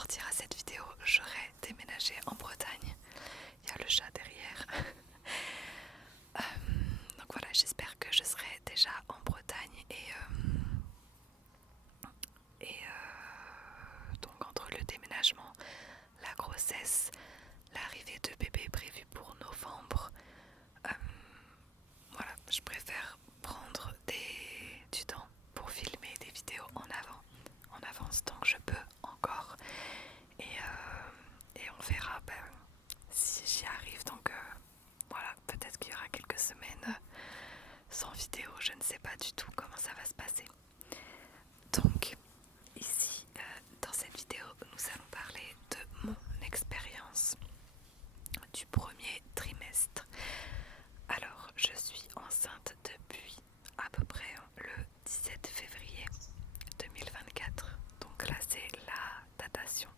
sortira cette vidéo, j'aurai déménagé en Bretagne. Il y a le chat derrière. Donc voilà, j'espère que je serai déjà en Bretagne donc entre le déménagement, la grossesse, l'arrivée de bébé prévue pour novembre, voilà, je préfère prendre du temps pour filmer des vidéos en avance tant que je peux encore. Et on verra si j'y arrive. Donc voilà, peut-être qu'il y aura quelques semaines sans vidéo, je ne sais pas du tout comment ça va se passer. Donc ici, dans cette vidéo, nous allons parler de mon expérience du premier trimestre. Alors, je suis enceinte depuis à peu près le 17 février 2024. Donc là, c'est la datation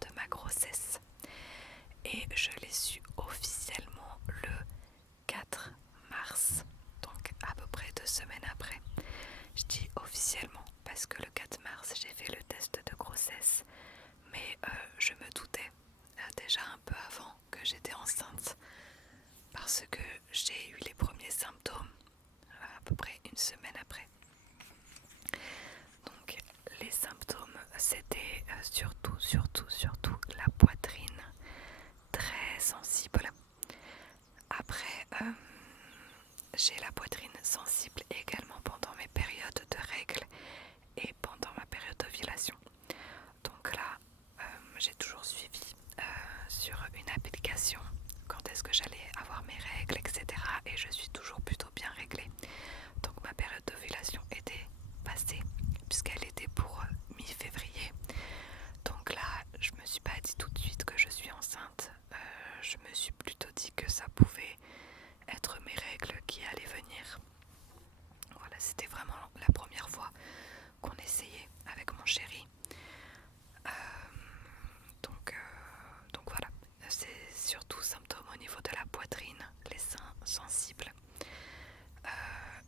de ma grossesse. Et je l'ai su officiellement le 4 mars. Donc à peu près 2 semaines après. Je dis officiellement parce que le 4 mars, j'ai fait le test de grossesse. Mais je me doutais déjà un peu avant que j'étais enceinte. Parce que j'ai eu les premiers symptômes à peu près 1 semaine après. Donc les symptômes, c'était surtout la poitrine très sensible. Après, j'ai la poitrine sensible également pendant mes périodes de règles et pendant ma période d'ovulation. Donc là, j'ai toujours suivi sur une application quand est-ce que j'allais avoir mes règles, etc. Et je suis toujours plutôt bien réglée. Donc ma période d'ovulation était passée puisqu'elle était pour mi-février. Donc là, je me suis pas dit tout de suite que je suis enceinte. Je me suis plutôt dit que ça pouvait être mes règles qui allaient venir. Voilà, c'était vraiment la première fois qu'on essayait avec mon chéri. Donc voilà, c'est surtout symptômes au niveau de la poitrine, les seins sensibles.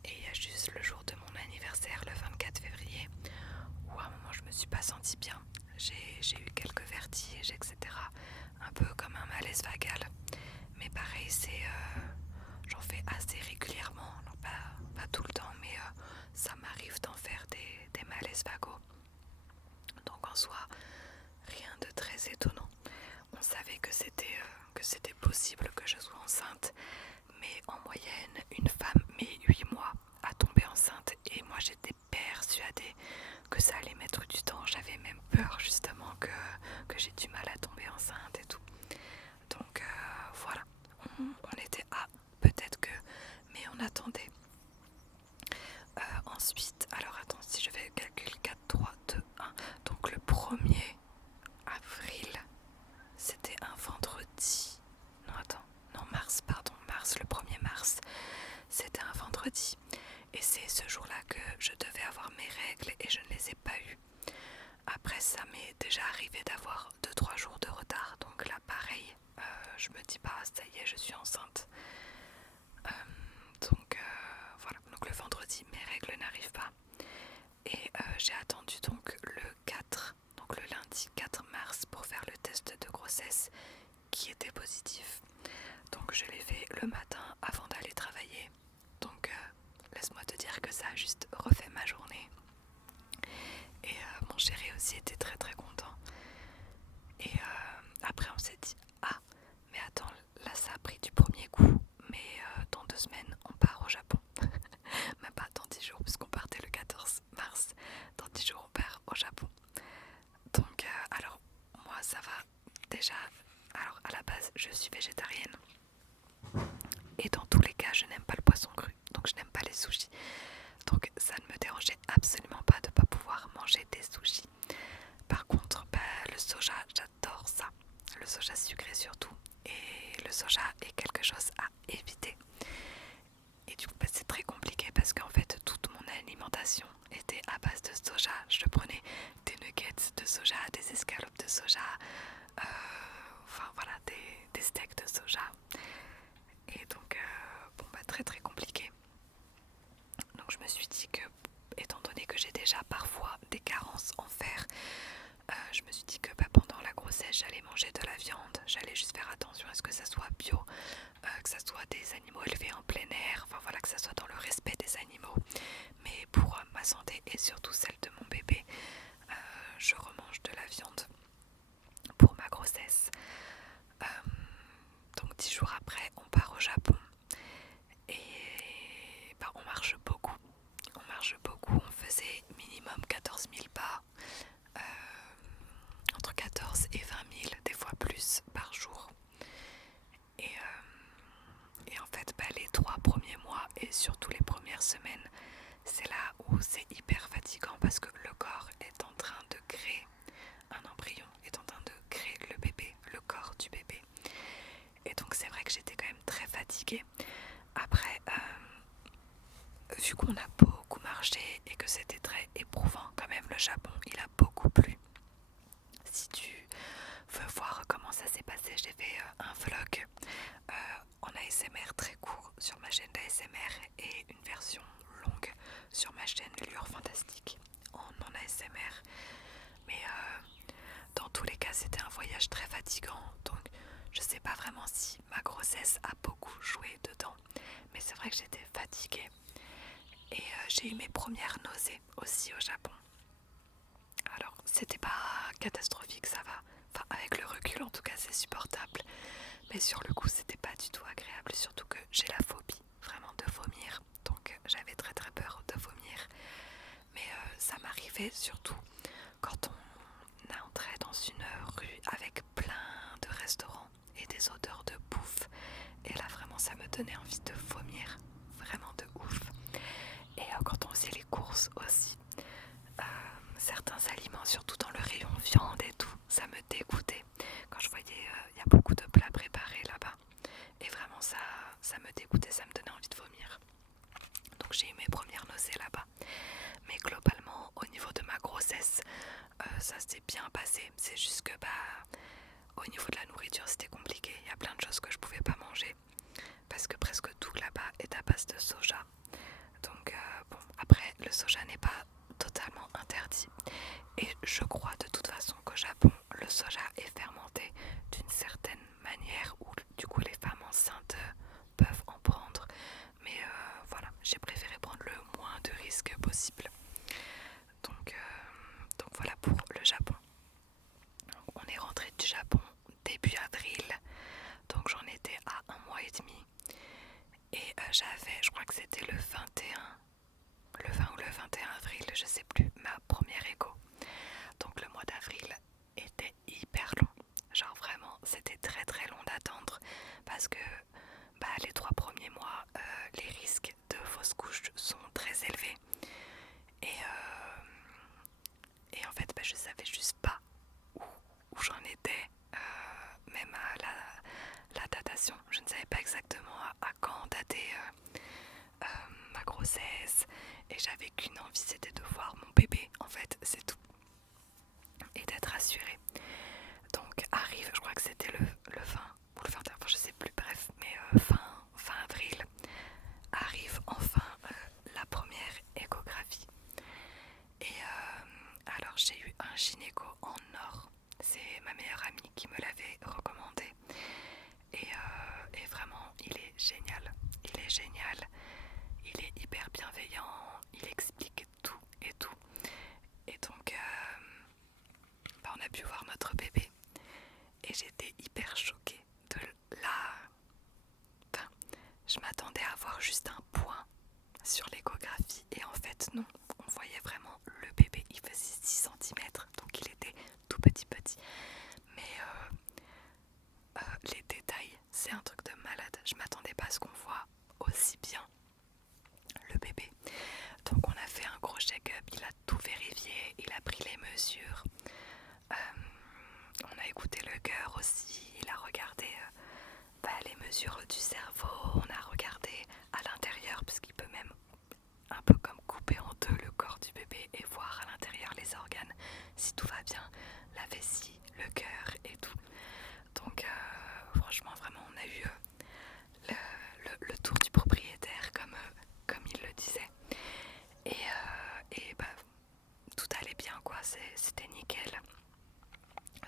Et il y a juste le jour de mon anniversaire, le 24 février, où à un moment je me suis pas sentie bien. J'ai eu quelques vertiges, etc. Un peu comme un malaise vagal. Mais pareil, j'en fais assez régulièrement. Non, pas tout le temps, mais ça m'arrive d'en faire des malaises vagaux. Donc en soi, rien de très étonnant. On savait que c'était possible que je sois enceinte, mais en moyenne, une femme met 8 mois à tomber enceinte et moi j'étais persuadée que ça allait mettre du temps. J'avais même peur justement que j'ai du mal à tomber enceinte et tout. Donc voilà, on était peut-être que, mais on attendait. Ensuite, alors attends, si je fais le calcul, 4, 3, 2, 1, donc le 1er avril, c'était un vendredi. Non, attends, non, mars, le 1er mars, c'était un vendredi. Et c'est ce jour-là que je devais avoir mes règles et je ne les ai pas eues. Après, ça m'est déjà arrivé d'avoir 2-3 jours de retard. Donc là, pareil, je me dis pas, ça y est, je suis enceinte. Donc voilà, donc le vendredi, mes règles n'arrivent pas. Et j'ai attendu donc le 4, donc le lundi 4 mars pour faire le test de grossesse qui était positif. Donc je l'ai fait le matin avant d'aller travailler. Donc laisse-moi te dire que ça a juste refait ma journée. Et mon chéri aussi était très très content. Et après on s'est dit, mais attends, là ça a pris du premier coup. Mais dans 2 semaines on part au Japon. Même pas dans 10 jours puisqu'on partait le 14 mars. Dans 10 jours on part au Japon. Donc alors moi ça va déjà. Alors à la base je suis végétarienne. Et dans tous les cas je n'aime pas le poisson cru. Donc je n'aime pas les sushis. Donc ça ne me dérangeait absolument pas de ne pas pouvoir manger des sushis. Par contre le soja, j'adore ça. Le soja sucré surtout. Et le soja est quelque chose à éviter. Et du coup c'est très compliqué parce qu'en fait toute mon alimentation était à base de soja. Je prenais des nuggets de soja, des escalopes de soja, enfin voilà, des steaks de soja. Et donc très très compliqué. Donc je me suis dit que, étant donné que j'ai déjà parfois des carences en fer, je me suis dit que pendant à ce que ça soit bio, que ça soit des animaux élevés en plein air, enfin voilà, que ça soit dans le respect des animaux. Mais pour ma santé et surtout celle de mon bébé, je remange de la viande pour ma grossesse. Donc 10 jours après, on part au Japon et bah, on marche beaucoup. On faisait minimum 14 000 pas, entre 14 et 20 000, des fois plus par jour. Et en fait, bah, les 3 premiers mois et surtout les premières semaines, c'est là où c'est hyper fatigant parce que le corps est en train de créer un embryon, est en train de créer le bébé, le corps du bébé. Et donc c'est vrai que j'étais quand même très fatiguée. Après, vu qu'on a beaucoup marché et que c'était très éprouvant quand même, le Japon, il a beaucoup plu. Si tu veux voir comment ça s'est passé, j'ai fait un vlog en ASMR très court sur ma chaîne d'ASMR et une version longue sur ma chaîne Lueur Fantastique en ASMR. Mais dans tous les cas, c'était un voyage très fatigant, donc je sais pas vraiment si ma grossesse a beaucoup joué dedans, mais c'est vrai que j'étais fatiguée. Et j'ai eu mes premières nausées aussi au Japon. Alors, c'était pas catastrophique, ça va. Enfin, avec le recul, en tout cas, c'est supportable. Mais sur le coup, c'était pas du tout agréable, surtout que j'ai la phobie, vraiment, de vomir. Donc, j'avais très très peur de vomir. Mais ça m'arrivait surtout quand on entrait dans une rue avec plein de restaurants et des odeurs de bouffe. Et là, vraiment, ça me donnait envie de vomir. Vraiment de ouf. Et quand on faisait les courses aussi, certains aliments, surtout dans le rayon viande et tout, ça me dégoûtait. Quand je voyais, il y a beaucoup de plats préparés là-bas. Et vraiment, ça me dégoûtait, ça me donnait envie de vomir. Donc j'ai eu mes premières nausées là-bas. Mais globalement, au niveau de ma grossesse, ça s'est bien passé. C'est juste que au niveau de la nourriture, c'était compliqué. Il y a plein de choses que je pouvais pas manger. Parce que presque tout là-bas est à base de soja. Donc bon, après, le soja n'est pas totalement interdit. Et je crois de toute façon qu'au Japon, le soja est fermenté d'une certaine manière où du coup les femmes enceintes peuvent en prendre. Mais voilà, j'ai préféré prendre le moins de risques possible. Donc voilà pour le Japon. Donc, on est rentré du Japon début avril. Donc j'en étais à 1 mois et demi. Et j'avais, je crois que c'était le 21, le 20 ou le 21 avril, je sais plus, ma première écho. Donc le mois d'avril était hyper long. Genre vraiment, c'était très très long d'attendre parce que les 3 premiers mois, les risques de fausse couche sont très élevés. Et en fait, je savais juste pas où j'en étais, même à la datation. Je ne savais pas exactement à quand dater ma grossesse. Et j'avais qu'une envie, c'était de voir mon bébé, en fait, c'est tout. Et d'être rassurée. Donc arrive, je crois que c'était le 20 ou le 21, enfin, je sais plus, bref, mais fin avril, arrive enfin la première échographie. Et alors j'ai eu un gynéco en or, c'est ma meilleure amie qui me l'avait recommandé. Et vraiment, il est génial, il est hyper bienveillant, il explique tout et tout. Et donc, on a pu voir notre bébé et j'étais hyper choquée de là. Enfin, je m'attendais à voir juste un point sur l'échographie et en fait non, on voyait vraiment le bébé, il faisait 6 cm, donc il était tout petit. Mais les détails, c'est un truc de malade, je m'attendais pas à ce qu'on voit aussi bien le bébé. Donc on a fait un gros check-up, il a tout vérifié, il a pris les mesures, on a écouté le cœur aussi, il a regardé les mesures du cerveau, on a regardé à l'intérieur puisqu'il peut même un peu comme couper en deux le corps du bébé et voir à l'intérieur les organes si tout va bien, la vessie, le cœur et tout. Donc franchement vraiment on a eu le tour du propriétaire comme il le disait. Et tout allait bien quoi, c'était nickel.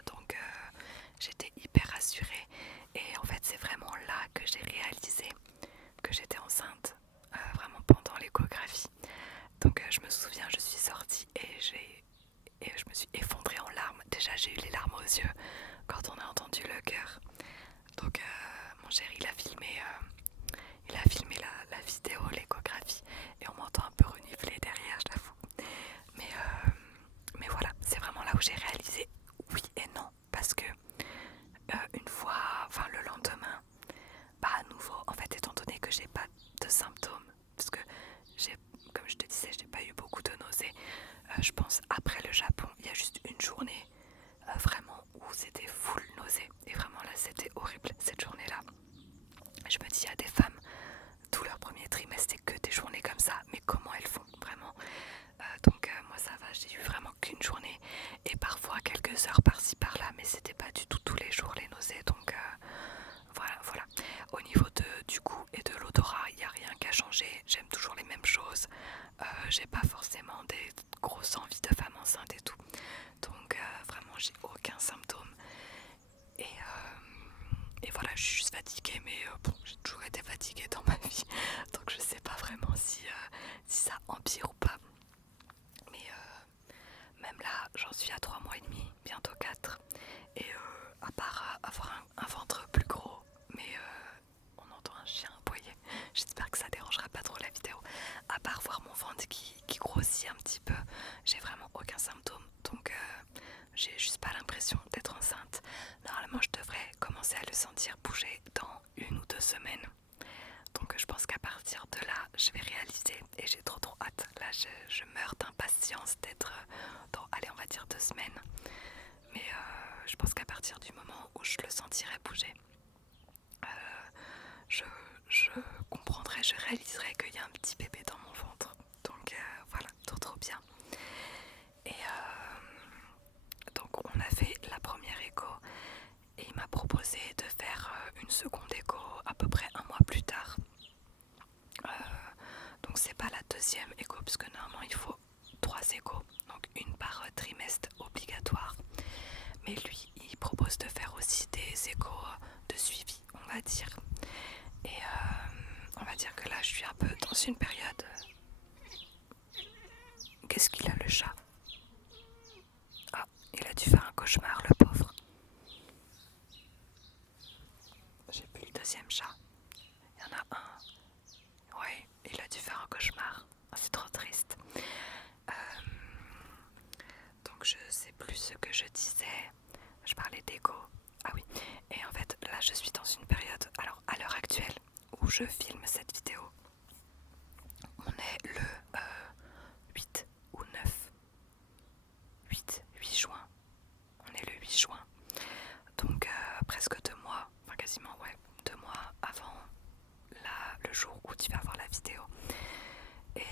Donc j'étais hyper rassurée et en fait chéri il a filmé la vidéo, l'échographie, et on m'entend un peu renifler derrière, je t'avoue. Mais voilà, c'est vraiment là où j'ai réalisé oui et non, parce que une fois, enfin le lendemain, bah à nouveau, en fait, étant donné que j'ai pas de symptômes, parce que comme je te disais, j'ai pas eu beaucoup de nausées. Je pense après le Japon, il y a juste une journée vraiment où c'était full nausée, et vraiment là c'était horrible cette journée-là. Je me dis, il y a des femmes, tout leur premier trimestre, c'est que des journées comme ça, mais comment elles font vraiment? Donc moi ça va, j'ai eu vraiment qu'une journée et parfois quelques heures par-ci par-là, mais c'était pas du tout tous les jours les nausées, donc voilà. Au niveau du goût et de l'odorat, il n'y a rien qu'à changer, j'aime toujours les mêmes choses, j'ai pas forcément des grosses envies de femme enceinte et tout, donc vraiment j'ai aucun symptôme. Et voilà, je suis juste fatiguée, mais bon, j'ai toujours été fatiguée dans ma vie, donc je sais pas vraiment si ça empire ou pas. Mais même là, j'en suis à 3 mois et demi, bientôt 4. Et à part avoir un ventre plus gros, mais on entend un chien aboyer, j'espère que ça dérangera pas trop la vidéo. À part voir mon ventre qui grossit un petit peu, j'ai vraiment aucun symptôme, donc j'ai juste pas l'impression d'être enceinte. Normalement je devrais commencer à le sentir bouger dans 1 ou 2 semaines, donc je pense qu'à partir de là je vais réaliser, et j'ai trop hâte. Là je meurs d'impatience d'être dans, allez, on va dire 2 semaines, mais je pense qu'à partir du moment où je le sentirai bouger, je comprendrai, je réaliserai qu'il y a un petit bébé dans mon ventre, donc voilà, trop bien. Et donc on a fait la première écho et il m'a proposé de faire une seconde écho à peu près 1 mois plus tard. Donc c'est pas la deuxième écho, parce que normalement il faut 3 échos, donc une par trimestre obligatoire. Mais lui, il propose de faire aussi des échos de suivi, on va dire. Et on va dire que là, je suis un peu dans une période... Qu'est-ce qu'il a, le chat? Ah, il a dû faire un cauchemar, le pauvre. J'ai plus le deuxième chat. Il y en a un. Ouais, il a dû faire un cauchemar. C'est trop triste. Donc je sais plus ce que je disais. Je parlais d'écho. Ah oui. Et en fait, là, je suis dans une période... Alors, à l'heure actuelle, où je filme cette vidéo, on est le 8 ou 9. 8 juin. On est le 8 juin. Donc presque 2 mois, enfin quasiment, ouais, 2 mois avant le jour où tu vas voir la vidéo. Et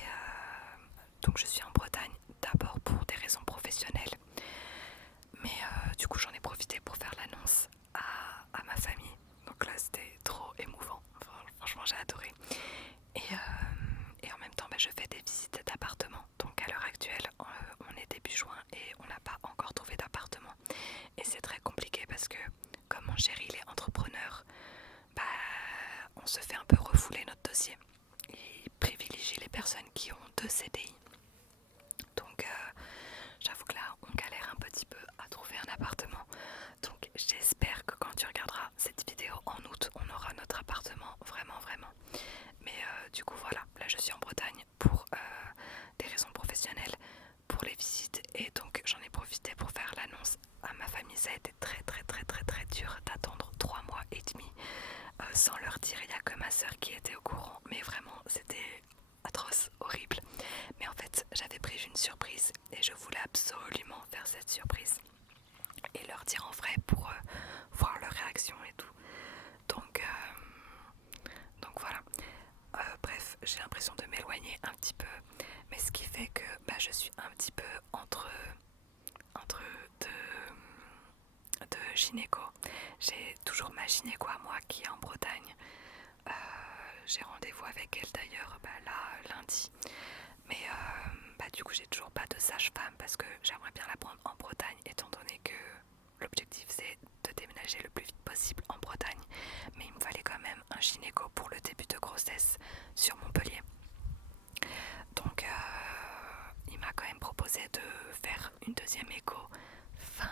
donc je suis en Bretagne d'abord pour des raisons professionnelles, mais du coup j'en ai profité pour faire l'annonce à ma famille. Donc là c'était trop émouvant, enfin, franchement j'ai adoré. Et en même temps je fais des visites d'appartements. Donc à l'heure actuelle on est début juin et on n'a pas encore trouvé d'appartement. Et c'est très compliqué parce que comme mon chéri il est entrepreneur, on se fait un peu refouler notre dossier. Il privilégie les personnes qui ont 2 CDI. Donc j'avoue que là on galère un petit peu à trouver un appartement. Donc j'espère que quand tu regarderas cette vidéo en août, on aura notre appartement, vraiment. Mais du coup voilà, là je suis en Bretagne pour des raisons professionnelles, pour les visites, et donc j'en ai profité pour faire l'annonce à ma famille. Ça a été très dur d'attendre 3 mois et demi sans leur dire. Il n'y a que ma soeur qui était au courant, mais vraiment c'était atroce, horrible. Mais en fait j'avais prévu une surprise et je voulais absolument faire cette surprise et leur dire en vrai pour voir leur réaction et tout. Donc voilà. Bref, j'ai l'impression de m'éloigner un petit peu, mais ce qui fait que je suis un petit peu entre deux gynéco. J'ai toujours ma gynéco à moi qui est en Bretagne. J'ai rendez-vous avec elle d'ailleurs là lundi. Mais du coup j'ai toujours pas de sage-femme parce que j'aimerais bien la prendre en Bretagne, étant donné que l'objectif c'est de déménager le plus vite possible en Bretagne. Mais il me fallait quand même un gynéco pour le début de grossesse sur Montpellier. Donc il m'a quand même proposé de faire une deuxième écho fin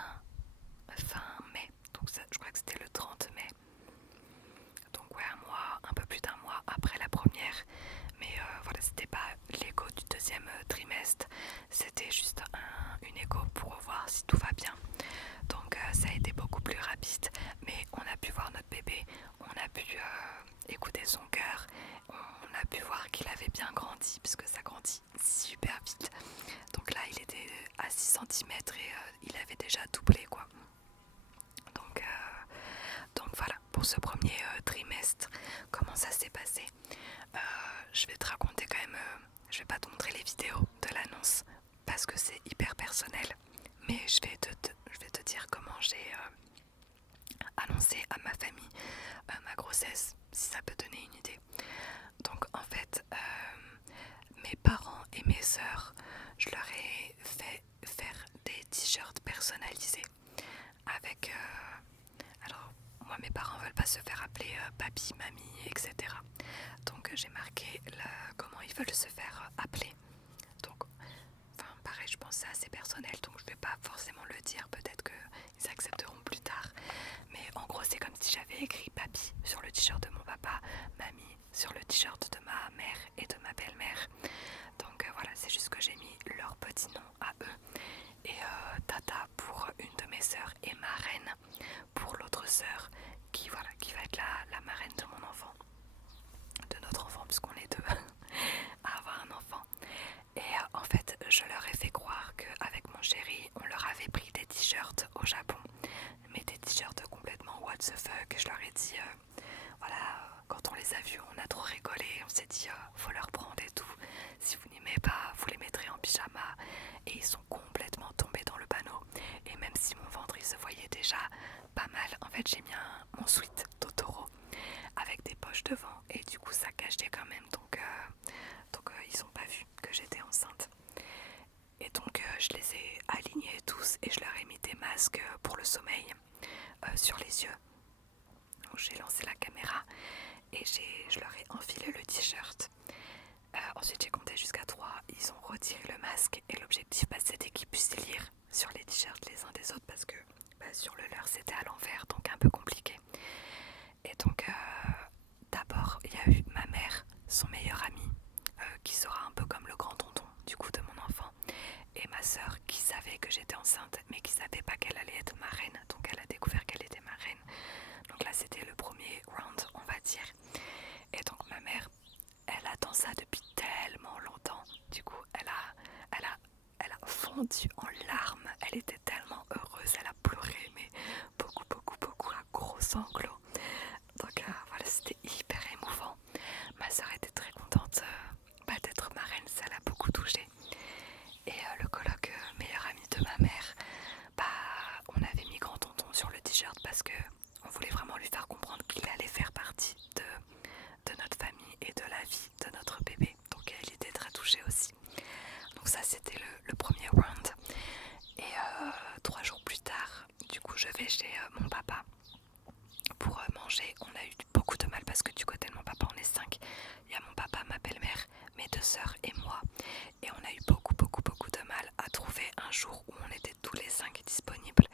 mai. Donc ça, je crois que c'était le 30 mai. Donc avait bien grandi, parce que ça grandit super vite. Donc là, il était à 6 cm et il avait déjà doublé, quoi. Donc voilà, pour ce premier trimestre, comment ça s'est passé. Je vais te raconter quand même, je vais pas te montrer les vidéos de l'annonce, parce que c'est hyper personnel, mais je vais te dire comment j'ai annoncé à ma famille ma grossesse, si ça peut donner une idée. Donc en fait, mes parents et mes sœurs, je leur ai fait faire des t-shirts personnalisés avec... alors, moi, mes parents veulent pas se faire appeler papy, mamie, etc. Donc j'ai marqué comment ils veulent se faire appeler. Donc, enfin, pareil, je pense que c'est assez personnel, donc je vais pas forcément le dire. Peut-être qu'ils accepteront plus tard. Mais en gros, c'est comme si j'avais écrit papy sur le t-shirt de mon papa, mamie sur le t-shirt de ma mère et de ma belle-mère. Donc voilà, c'est juste que j'ai mis leur petit nom à eux. Et tata pour une de mes sœurs et marraine pour l'autre sœur qui va être la marraine de mon enfant. De notre enfant, puisqu'on est deux à avoir un enfant. Et en fait, je leur ai fait croire qu'avec mon chéri, on leur avait pris des t-shirts au Japon. Mais des t-shirts complètement what the fuck. Je leur ai dit, voilà, quand on les a vus, on a trop rigolé. On s'est dit, faut leur prendre et tout. Si vous n'aimez pas, vous les mettrez en pyjama. Et ils sont complètement tombés dans le panneau. Et même si mon ventre, il se voyait déjà pas mal, en fait, j'ai mis mon sweat Totoro avec des poches devant. Et du coup, ça cachait quand même. Donc ils n'ont pas vu que j'étais enceinte. Et donc, je les ai alignés tous et je leur ai mis des masques pour le sommeil sur les yeux. Donc, j'ai lancé la caméra et je leur ai enfilé le t-shirt. Ensuite, j'ai compté jusqu'à 3. Ils ont retiré le masque et l'objectif, c'était qu'ils puissent lire sur les t-shirts les uns des autres parce que sur le leur, c'était à l'envers, donc un peu compliqué. Et donc, d'abord, il y a eu ma mère, son meilleur ami, qui sera un peu comme le grand tonton du coup de mon enfant, et ma sœur qui savait que j'étais enceinte mais qui savait pas qu'elle allait être marraine, donc elle a découvert qu'elle était marraine. Donc là c'était le premier round, on va dire. Et donc ma mère, elle attend ça depuis tellement longtemps, du coup elle a fondu en larmes, elle était tellement heureuse, elle a pleuré mais beaucoup à gros sanglots. Donc voilà, c'était hyper émouvant. Ma sœur était très contente d'être marraine, ça l'a beaucoup touchée. Et le coloc meilleur ami de ma mère, on avait mis grand tonton sur le t-shirt parce que on voulait vraiment lui faire comprendre qu'il allait faire partie de notre famille et de la vie de notre bébé. Donc elle était très touchée aussi. Donc ça c'était le premier round. Et 3 jours plus tard, du coup je vais chez mon papa pour manger. On a eu beaucoup de mal parce que du côté de mon papa on est 5. Il y a mon papa, ma belle-mère, mes 2 sœurs et moi. Et on a eu beaucoup de mal à trouver un jour où on était tous les 5 disponibles.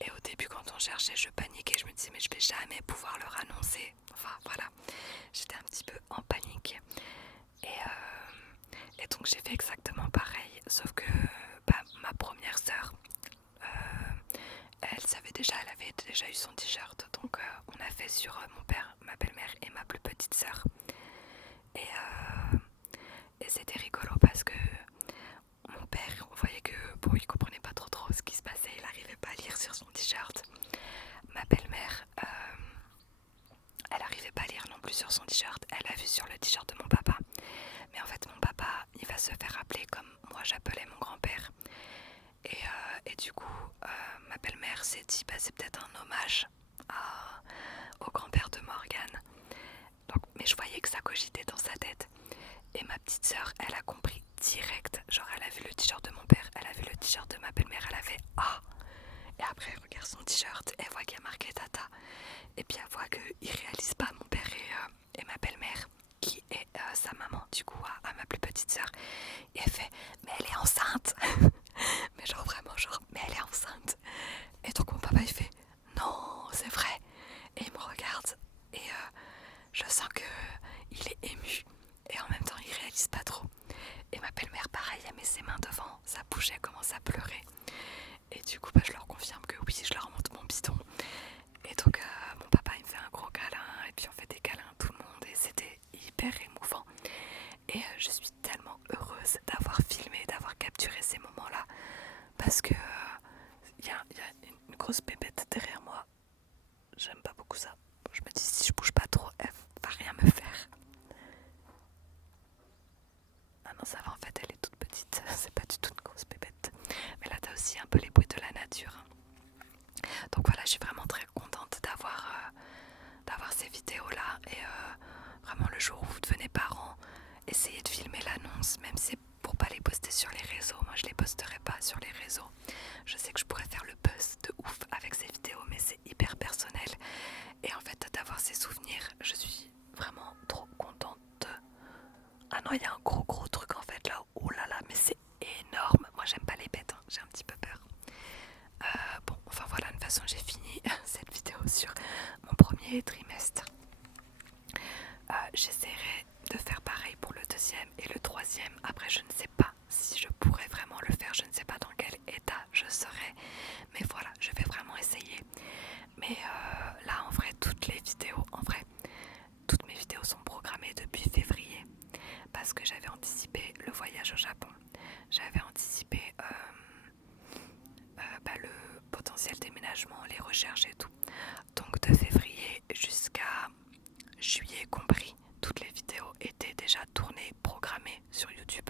Et au début quand on cherchait, je paniquais, je me disais mais je vais jamais pouvoir leur annoncer. Enfin voilà, j'étais un petit peu en panique. Et donc j'ai fait exactement pareil, sauf que ma première sœur, elle savait déjà, elle avait déjà eu son t-shirt. Donc on a fait sur mon père, ma belle-mère et ma plus petite sœur. Et c'était rigolo parce que mon père, on voyait que il comprenait pas trop ce qui se passait, il arrivait pas à lire sur son t-shirt. Ma belle-mère, elle arrivait pas à lire non plus sur son t-shirt, elle a vu sur le t-shirt de mon papa. Mais en fait mon papa, il va se faire appeler comme moi j'appelais mon grand-père. Et du coup, ma belle-mère s'est dit c'est peut-être un hommage au grand-père de Morgane. Donc, mais je voyais que ça cogitait dans sa tête. Et ma petite sœur, elle a compris direct. Genre, elle a vu le t-shirt de mon père, elle a vu le t-shirt de ma belle-mère, elle a fait ah. Et après, elle regarde son t-shirt, elle voit qu'il y a marqué Tata. Et puis, elle voit qu'il réalise pas mon père et ma belle-mère, qui est sa maman, du coup, à ma plus petite sœur. Et elle fait mais elle est enceinte. Mais genre, vraiment, mais elle est enceinte. Et donc, mon papa, il fait non, c'est vrai. Et il me regarde. Et je sens qu'il est ému. Et en même temps, il réalise pas trop. Et ma belle-mère, pareil, elle met ses mains devant sa bouche, elle commence à pleurer. Et du coup, je leur confirme que oui, je leur montre mon bidon. Et donc, mon papa, il me fait un gros câlin. Et puis, on fait des câlins à tout le monde. Et c'était hyper émouvant. Et vraiment très contente d'avoir ces vidéos là et vraiment le jour où vous devenez parent, essayez de filmer l'annonce, même si c'est pour pas les poster sur les réseaux. Moi je les posterai pas sur les réseaux, je sais que je pourrais faire le buzz de ouf avec ces vidéos, mais c'est hyper personnel et en fait d'avoir ces souvenirs, je suis vraiment trop contente. Ah non, il y a un gros truc en fait là, oh là là, mais c'est énorme. Moi j'aime pas les bêtes, hein. J'ai un petit peu peur. Bon, enfin voilà, de toute façon j'ai fini cette vidéo sur mon premier trimestre. J'essaierai de faire pareil pour le deuxième et le troisième. Après je ne sais pas si je pourrais vraiment le faire, je ne sais pas dans quel état je serai. Mais voilà, je vais vraiment essayer. Mais là en vrai, toutes mes vidéos sont programmées depuis février. Parce que j'avais anticipé le voyage au Japon. J'avais anticipé le potentiel déménagement, les recherches et tout. Donc de février jusqu'à juillet compris, toutes les vidéos étaient déjà tournées, programmées sur YouTube.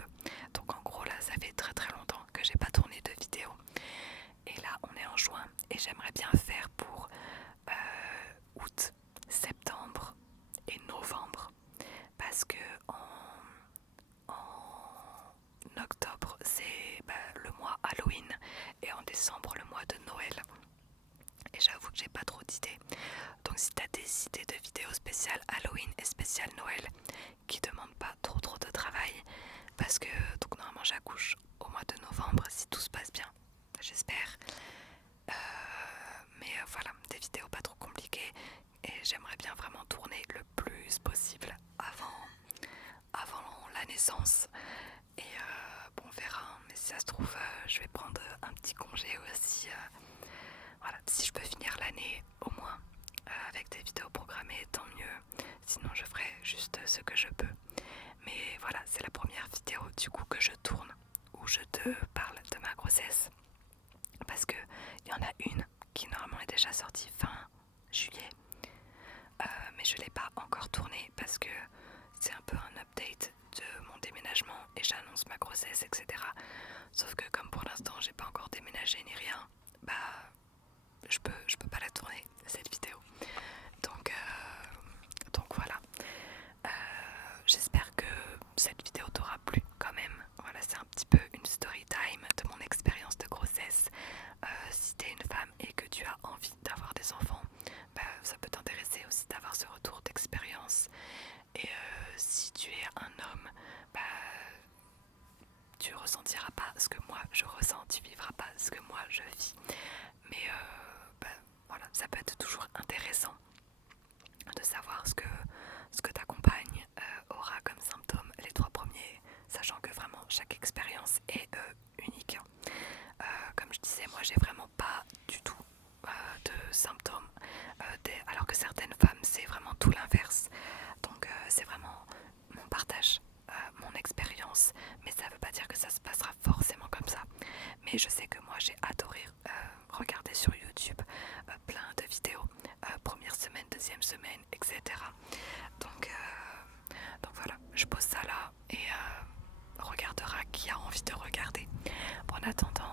Donc en gros là, ça fait très longtemps que j'ai pas tourné de vidéo. Et là, on est en juin et j'aimerais bien faire pour août, septembre et novembre. Parce que en octobre, c'est le mois Halloween et en décembre, le mois de Noël. Et j'avoue que j'ai pas trop d'idées. Donc si t'as des idées de vidéos spéciales Halloween et spéciales Noël qui demandent pas trop de travail, parce que donc normalement j'accouche au mois de novembre si tout se passe bien, j'espère. Mais voilà, des vidéos pas trop compliquées et j'aimerais bien vraiment tourner le plus possible avant la naissance. Et bon, on verra, mais si ça se trouve, je vais prendre un petit congé aussi. Voilà, si je peux finir l'année au moins avec des vidéos programmées, tant mieux. Sinon, je ferai juste ce que je peux. Mais voilà, c'est la première vidéo du coup que je tourne où je te parle de ma grossesse. Parce qu'il y en a une qui normalement est déjà sortie fin juillet. Mais je ne l'ai pas encore tournée parce que c'est un peu un update de mon déménagement et j'annonce ma grossesse, etc. Sauf que comme pour l'instant j'ai pas encore déménagé ni rien, je peux pas la tourner cette vidéo. Donc voilà. J'espère que cette vidéo t'aura plu quand même. Voilà, c'est un petit peu une story time de mon expérience de grossesse. Si t'es une femme et que tu as envie d'avoir des enfants, ça peut t'intéresser aussi d'avoir ce retour d'expérience. Et si tu es un homme, tu ressentiras pas ce que moi je ressens, tu vivras pas ce que moi je vis. Mais voilà, ça peut être toujours intéressant de savoir ce que ta compagne aura comme symptômes les 3 premiers, sachant que vraiment chaque expérience est unique. Comme je disais, moi j'ai vraiment pas du tout de symptômes, alors que certaines femmes c'est vraiment tout l'inverse. Donc c'est vraiment mon partage, mon expérience, mais ça veut pas dire que ça se passera forcément comme ça. Mais je sais que moi j'ai adoré regarder sur YouTube plein de vidéos, première semaine, deuxième semaine, etc. Donc voilà, je pose ça là et regardera qui a envie de regarder. Bon, en attendant,